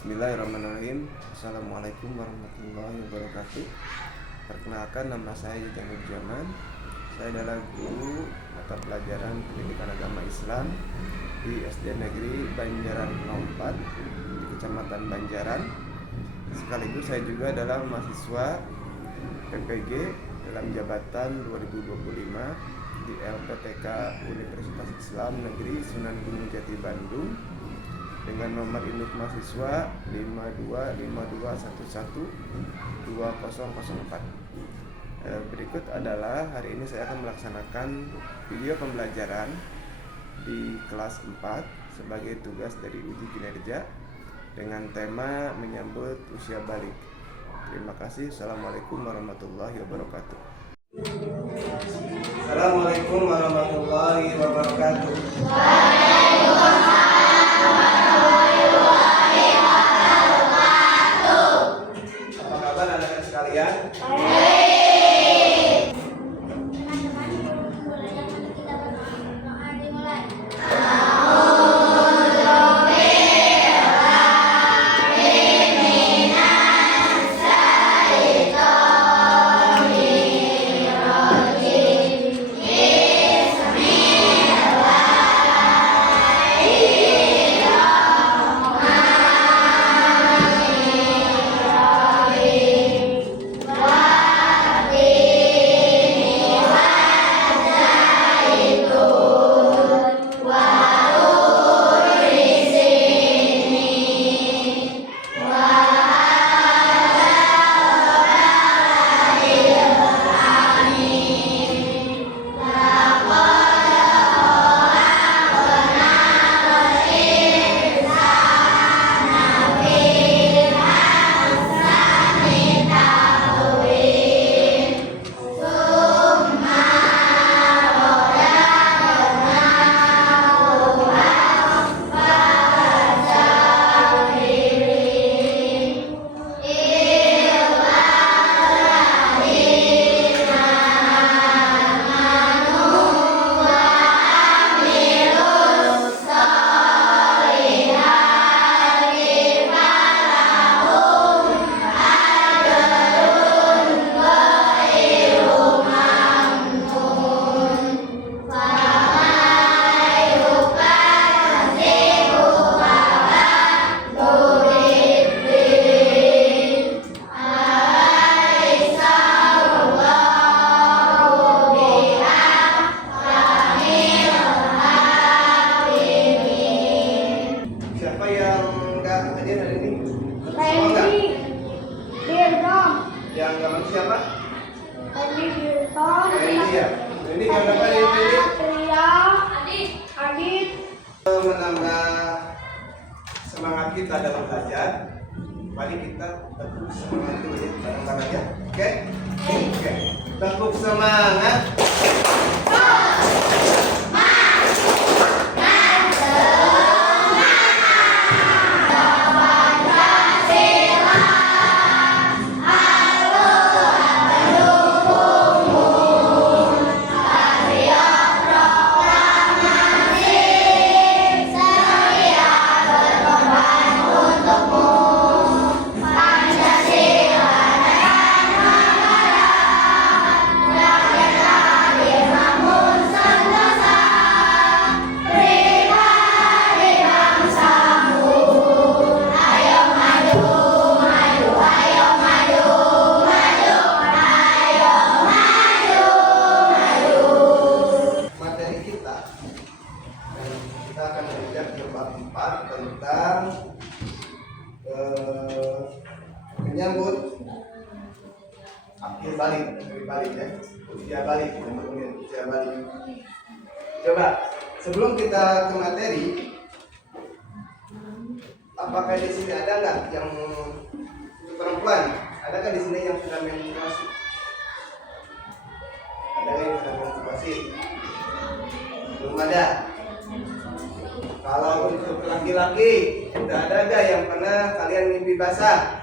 Bismillahirrahmanirrahim. Assalamualaikum warahmatullahi wabarakatuh. Perkenalkan, nama saya Yujang Nurjaman. Saya adalah guru mata pelajaran pendidikan agama Islam di SD Negeri Banjaran 04 di Kecamatan Banjaran. Sekaligus saya juga adalah mahasiswa PPG dalam jabatan 2025 di LPTK Universitas Islam Negeri Sunan Gunung Jati Bandung dengan nomor induk mahasiswa 5252112004. Berikut adalah hari ini saya akan melaksanakan video pembelajaran di kelas 4 sebagai tugas dari uji kinerja dengan tema menyambut usia balik. Terima kasih. Assalamualaikum warahmatullahi wabarakatuh. Assalamualaikum warahmatullahi wabarakatuh. Apa kabar anak-anak sekalian? Yang gambar siapa? Ini ya. Ini kenapa dipilih? Adit. Menambah semangat kita dalam belajar. Mari kita tepuk semangat dulu ya, bareng-bareng ya. Oke? Oke. Tepuk semangat. Tentang menyambut akhir balik ya, usia balik, usia balik. Coba sebelum kita ke materi, apakah di sini ada nggak yang perempuan? Adakah di sini yang sudah menstruasi? Ada yang sudah menstruasi? Belum ada. Kalau untuk laki-laki, sudah ada gak yang pernah kalian mimpi basah?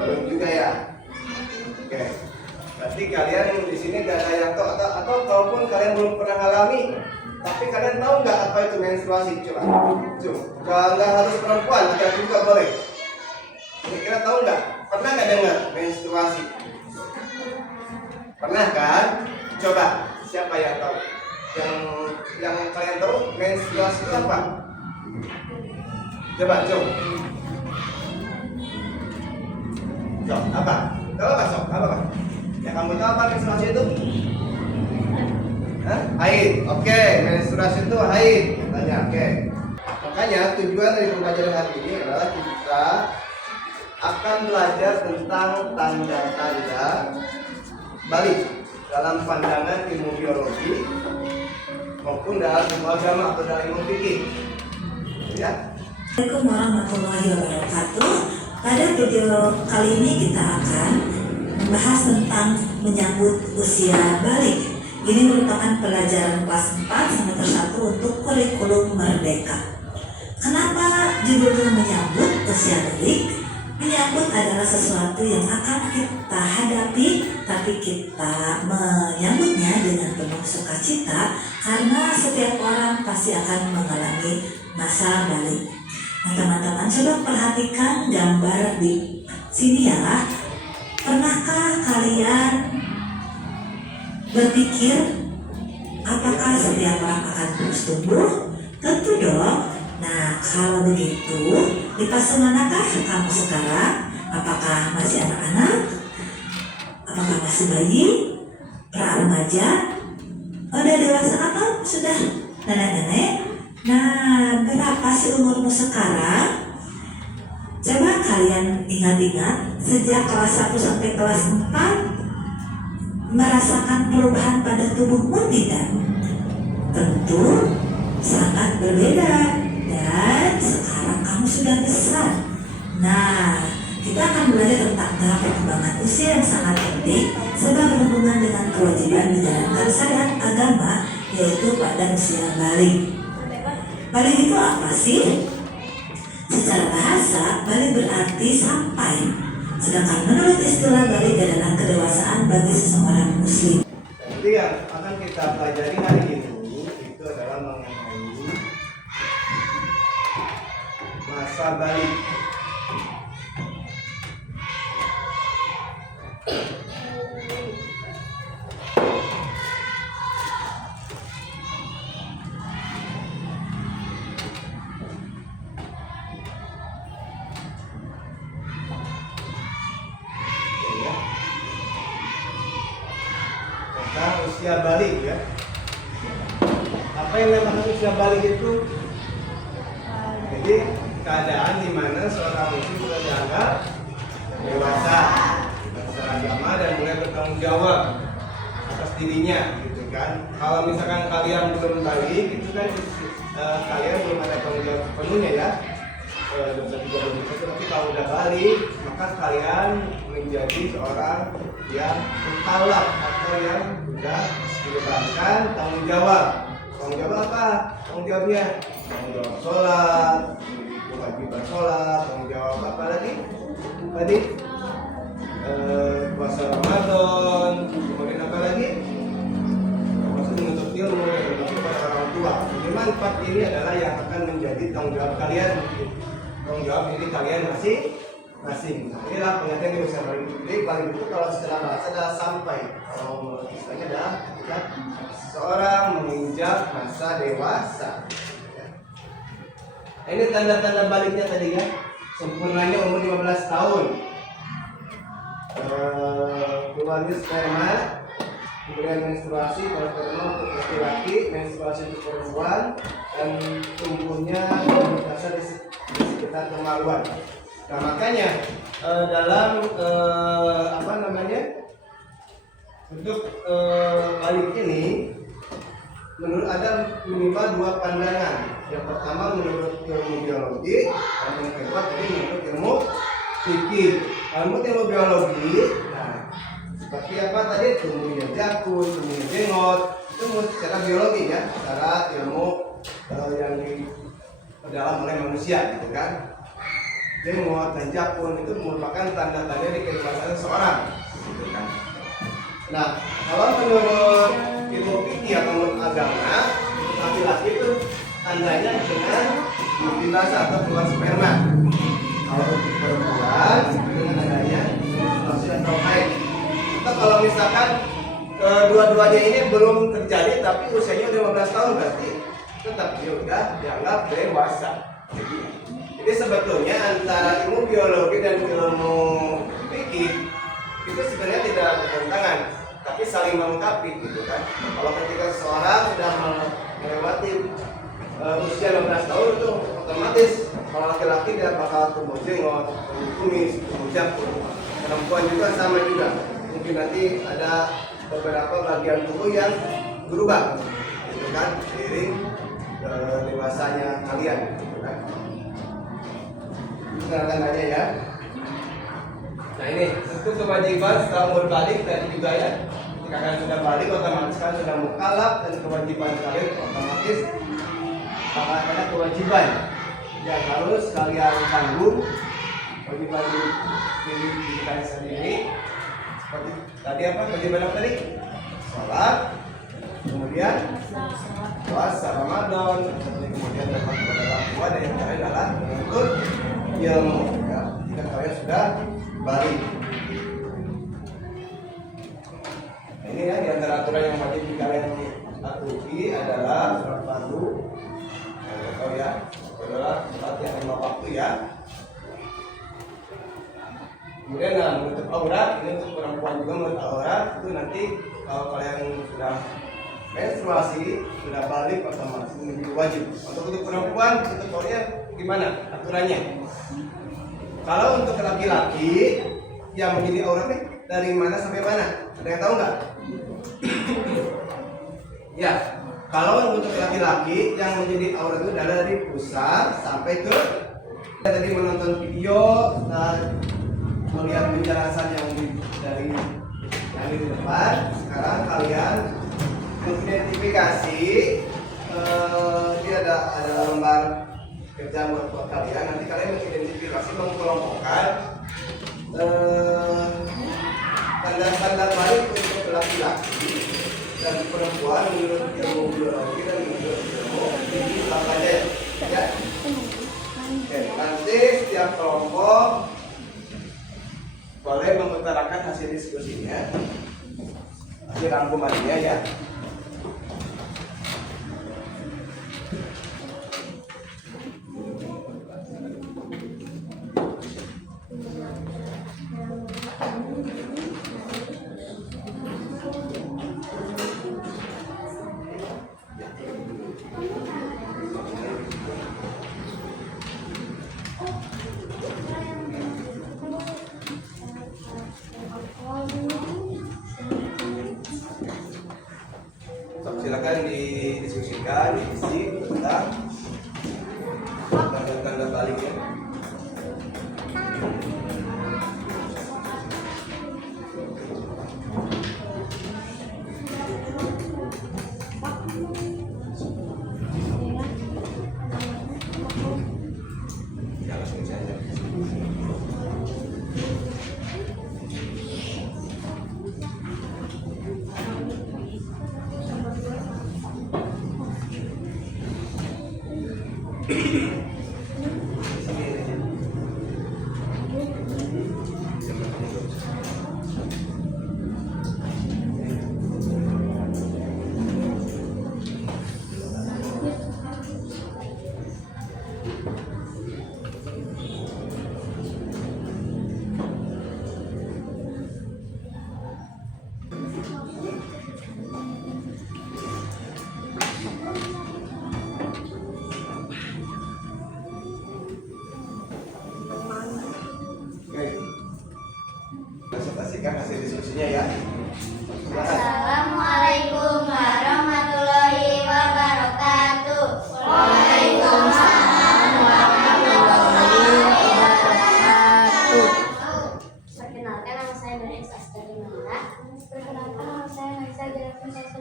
Belum juga ya. Oke. Berarti kalian di sini gak ada yang tahu atau kalaupun kalian belum pernah alami, Tapi kalian tahu nggak apa itu menstruasi? Coba. Nggak harus perempuan, laki-laki juga boleh. Kira-kira tahu nggak? Pernah nggak dengar menstruasi? Pernah kan? Coba. Siapa yang tahu? Yang kalian tahu menstruasi itu apa? Coba, Sok, apa? Tahu apa, Sok? Apa? Yang kamu tahu apa menstruasi itu? Haid. Oke, menstruasi itu haid. Katanya, oke. Makanya tujuan dari pembelajaran hari ini adalah kita akan belajar tentang tanda-tanda balik dalam pandangan ilmu biologi maupun dalam ilmu agama atau dalam ilmu fikih. Ya. Assalamualaikum warahmatullahi wabarakatuh. Pada video kali ini kita akan membahas tentang menyambut usia balik. Ini merupakan pelajaran kelas 4 semester 1 untuk kurikulum merdeka. Kenapa judulnya menyambut usia balik? Menyambut adalah sesuatu yang akan kita hadapi, tapi kita menyambutnya dengan penuh sukacita karena setiap orang pasti akan mengalami masa balik. Nah, teman-teman coba perhatikan gambar di sini ya. Pernahkah kalian berpikir apakah setiap orang akan terus tumbuh? Tentu dong. Nah, kalau begitu, di fase manakah kamu sekarang? Apakah masih anak-anak? Apakah masih bayi? Pra remaja? Udah dewasa atau sudah nenek-nenek? Nah, berapa sih umurmu sekarang? Coba kalian ingat-ingat sejak kelas 1 sampai kelas 4 merasakan perubahan pada tubuhmu tidak? Tentu sangat berbeda. Dan sekarang kamu sudah besar. Nah, kita akan belajar tentang tahap perkembangan usia yang sangat penting sebab berhubungan dengan kewajiban menjalankan syariat agama, yaitu pada usia balik. Balik itu apa sih? Secara bahasa, balik berarti sampai. Sedangkan menurut istilah balik adalah kedewasaan bagi seseorang muslim. Jadi yang akan kita pelajari hari ini itu adalah mengenai masa balik. Tentang usia balik ya. Apa yang namanya usia balik itu? Jadi keadaan di mana seorang muslim sudah dianggap dewasa secara agama dan mulai bertanggung jawab atas dirinya, gitu kan. Kalau misalkan kalian belum balik, itu kan kalian belum ada tanggung jawab sepenuhnya ya. Tapi kalau udah balik, maka kalian menjadi seorang yang mukallaf atau yang sudah dibebaskan tanggung jawab. Tanggung jawab apa? Tanggung jawabnya tanggung jawab sholat, kewajiban sholat, tanggung jawab apa lagi? Tadi puasa Ramadan, kemudian apa lagi? Maksud menuntut ilmu dan berbakti pada orang tua. Memang 4 ini adalah yang akan menjadi tanggung jawab kalian. Tanggung jawab ini kalian masing-masing. Inilah pengertian yang bisa balik. Jadi balik itu kalau secara bahasa adalah sampai. Kalau menurut istilahnya adalah ketika seorang menginjak masa dewasa. Ini tanda-tanda baliknya tadi ya. Sempurnanya umur 15 tahun. Keluarnya sperma, kemudian menstruasi kalau sperma untuk laki-laki, menstruasi untuk perempuan, dan tumbuhnya berasal di sekitar kemaluan. Nah makanya dalam untuk balik ini menurut ada minimal 2 pandangan. Yang pertama menurut ilmu biologi, dan yang kedua tadi menurut ilmu fikih. Menurut ilmu biologi, nah seperti apa tadi, tumbuhnya jakun, tumbuhnya jengot, itu secara biologi ya, secara ilmu yang dalam oleh manusia, gitu kan. Jengot dan jakun itu merupakan tanda-tanda di kedewasaan seorang, gitu kan. Nah, kalau menurut ilmu fikih atau menurut agama, laki-laki itu tandanya dengan mati basah atau keluar sperma. Kalau untuk perempuan dengan adanya menstruasi atau haid. Atau kalau misalkan dua-duanya ini belum terjadi tapi usianya udah 15 tahun, berarti tetap dia udah dianggap dewasa. Jadi sebetulnya antara ilmu biologi dan ilmu fikih itu sebenarnya tidak bertentangan, tapi saling melengkapi gitu kan. Kalau ketika seseorang sudah melewati usia 15 tahun itu otomatis kalau laki-laki dia bakal tumbuh jenggot, tumbuh kumis, tumbuh jangkut. Perempuan juga sama juga. Mungkin nanti ada beberapa bagian tubuh yang berubah, gitu kan, seiring dewasanya kalian, gitu kan. Tanda-tandanya ya. Nah ini tentu kewajiban setelah umur balik tadi juga ya. Jika kalian sudah balik otomatis kalian sudah mukallaf dan kewajiban kalian otomatis ada kewajiban yang harus kalian tanggung, kewajiban diri kalian sendiri. Seperti tadi apa kewajiban apa tadi? Sholat, kemudian puasa Ramadan, kemudian dapat kepada orang tua dan yang terakhir adalah menuntut ilmu. Ya, jika kalian sudah balik. Ini ya di antara aturan yang wajib kalian patuhi adalah sholat fardu. Oh ya, adalah sholat yang 5 waktu ya. Kemudian menutup aurat, ini untuk perempuan juga menutup aurat itu nanti kalau kalian sudah menstruasi, sudah balik otomatis menjadi wajib. Untuk perempuan tutup auratnya gimana aturannya? Kalau untuk laki-laki yang menjadi auratnya dari mana sampai mana? Ada yang tahu nggak? Ya, kalau untuk laki-laki yang menjadi aurat itu adalah dari pusar sampai ke tadi menonton video melihat penjelasan yang dari yang di depan. Sekarang kalian mengidentifikasi ini ada lembar kerja buat kalian. Nanti kalian mengidentifikasi, mengkelompokkan tanda-tanda balik untuk laki-laki dan perempuan menurut ilmu biologi dan menurut ilmu ini apa aja ya. Oke, nanti setiap kelompok boleh mengutarakan hasil diskusinya, hasil rangkumannya ya. Silakan didiskusikan, diisi tentang tanda baliknya. Ya, langsung saja. Presentasikan hasil diskusinya ya. Assalamualaikum warahmatullahi wabarakatuh. Waalaikumsalam warahmatullahi wabarakatuh. Perkenalkan, nama saya Nurhisa dari Mala. Perkenalkan, nama saya Nurhisa dari Pusat.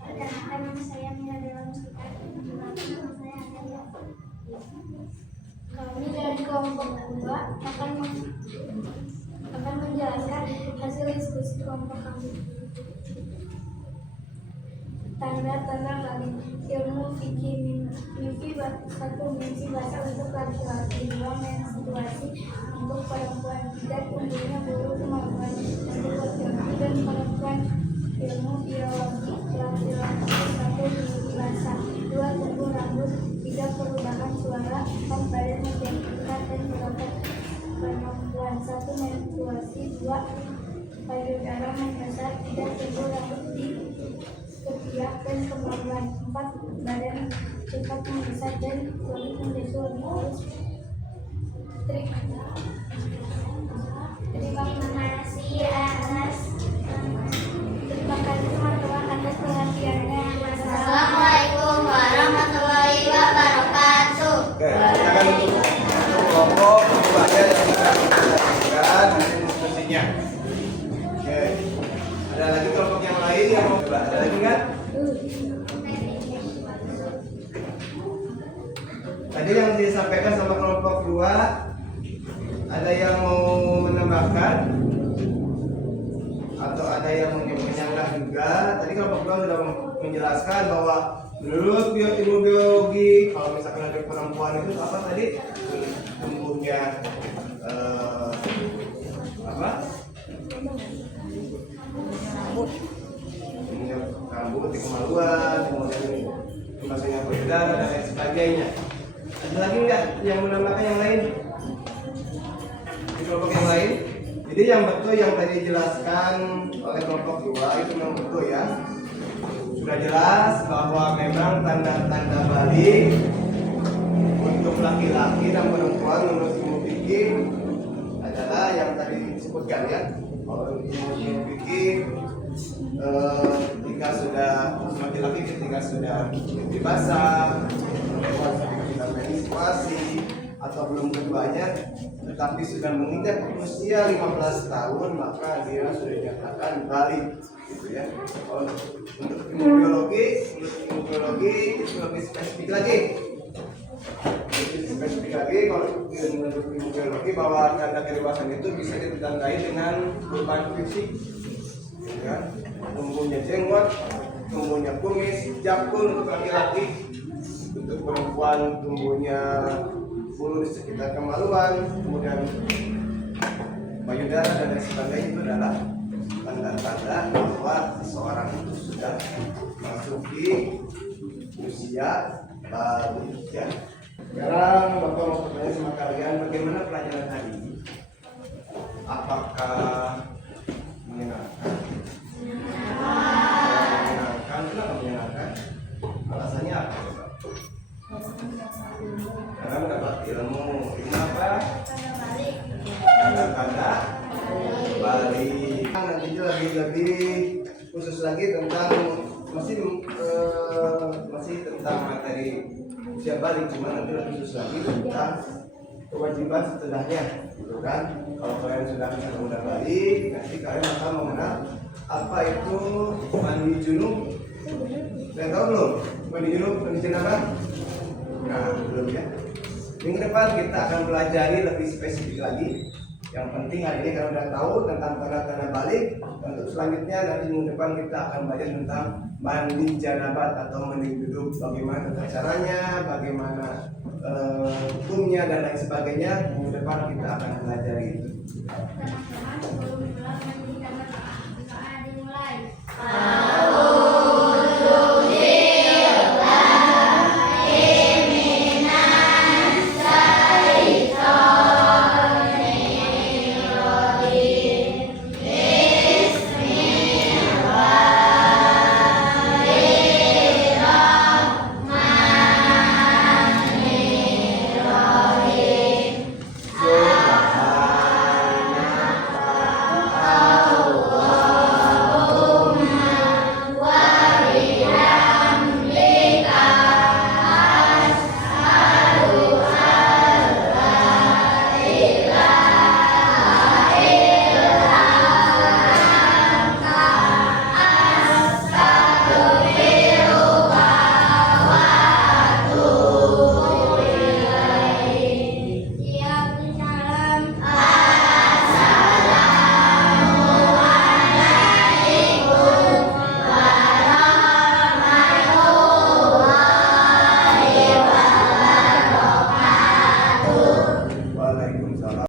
Perkenalkan, nama saya Mira Dewa Mustika. Perkenalkan, nama saya Adelia. Kami dari kelompok 2 akan menjelaskan hasil diskusi kelompok kami. tanda-tanda balik. Ilmu fikih mimpi satu, mimpi bahasa untuk laki-laki. Dua, menstruasi untuk perempuan. Tiga, tumbuhnya bulu kemaluan untuk laki-laki dan perempuan. Ilmu biologi laki-laki satu, mimpi bahasa. Dua, tumbuh rambut. Tiga, perubahan suara. Empat, badan menjadi tingkat dan berotot perempuan. Satu, menstruasi. Dua, payudara membesar. Tiga, tumbuh rambut di ketiak dan kemaluan. Empat, badan cepat membesar dan kulit menjadi lebih halus. Terima kasih atas perhatiannya. Assalamualaikum warahmatullahi wabarakatuh. Oke, kita akan untuk kelompok keduanya yang kita lakukan diskusinya. Oke, ada lagi kelompok yang lain yang mau coba? Ada lagi nggak? Tadi yang disampaikan sama kelompok 2, ada yang mau menambahkan atau ada yang menyanggah juga. Tadi kelompok 2 sudah menjelaskan bahwa menurut ilmu biologi, kalau misalkan ada perempuan itu apa tadi? Tumbuhnya rambut di kemaluan, kemudian kemasannya payudara dan lain sebagainya. Ada lagi nggak yang menambahkan yang lain? Di kelompok yang lain? Jadi yang betul yang tadi dijelaskan oleh kelompok 2 itu memang betul ya. Sudah jelas bahwa memang tanda-tanda balik untuk laki-laki dan perempuan menurut ilmu fikih adalah yang tadi disebutkan ya. Kalau ilmu fikih ketika sudah laki-laki ketika sudah mimpi basah, perempuan ketika menstruasi atau belum keduanya, tetapi sudah menginjak usia 15 tahun maka dia sudah dinyatakan balik, gitu ya. Kalau untuk ilmu biologi itu lebih spesifik lagi. Kalau menurut ilmu biologi bahwa tanda kedewasaan itu bisa ditandai dengan perubahan fisik. Ya, tumbuhnya jenggot, tumbuhnya kumis, jakun untuk laki-laki, untuk perempuan tumbuhnya bulu di sekitar kemaluan, kemudian payudara dan lain sebagainya. Itu adalah tanda-tanda bahwa seseorang itu sudah memasuki usia balik ya. Sekarang Bapak mau bertanya sama kalian, bagaimana pelajaran hari ini? Apakah menyenangkan? Kenapa menyenangkan? Alasannya apa? Karena mendapat ilmu apa? Tanda-tanda balik. Nanti lebih khusus lagi tentang masih tentang materi usia balik, cuma nanti lebih khusus lagi tentang kewajiban setelahnya, gitu kan? Kalau kalian sudah balik, nanti kalian akan mengenal apa itu mandi junub. Kalian tahu belum? Mandi junub, mandi janabah? Nah, belum ya. Minggu depan kita akan pelajari lebih spesifik lagi. Yang penting hari ini kalian sudah tahu tentang tanda-tanda balik. Untuk selanjutnya nanti minggu depan kita akan belajar tentang mandi janabat atau mandi junub. Bagaimana tata caranya, bagaimana hukumnya dan lain sebagainya. Minggu depan kita akan pelajari itu. Waalaikumsalam.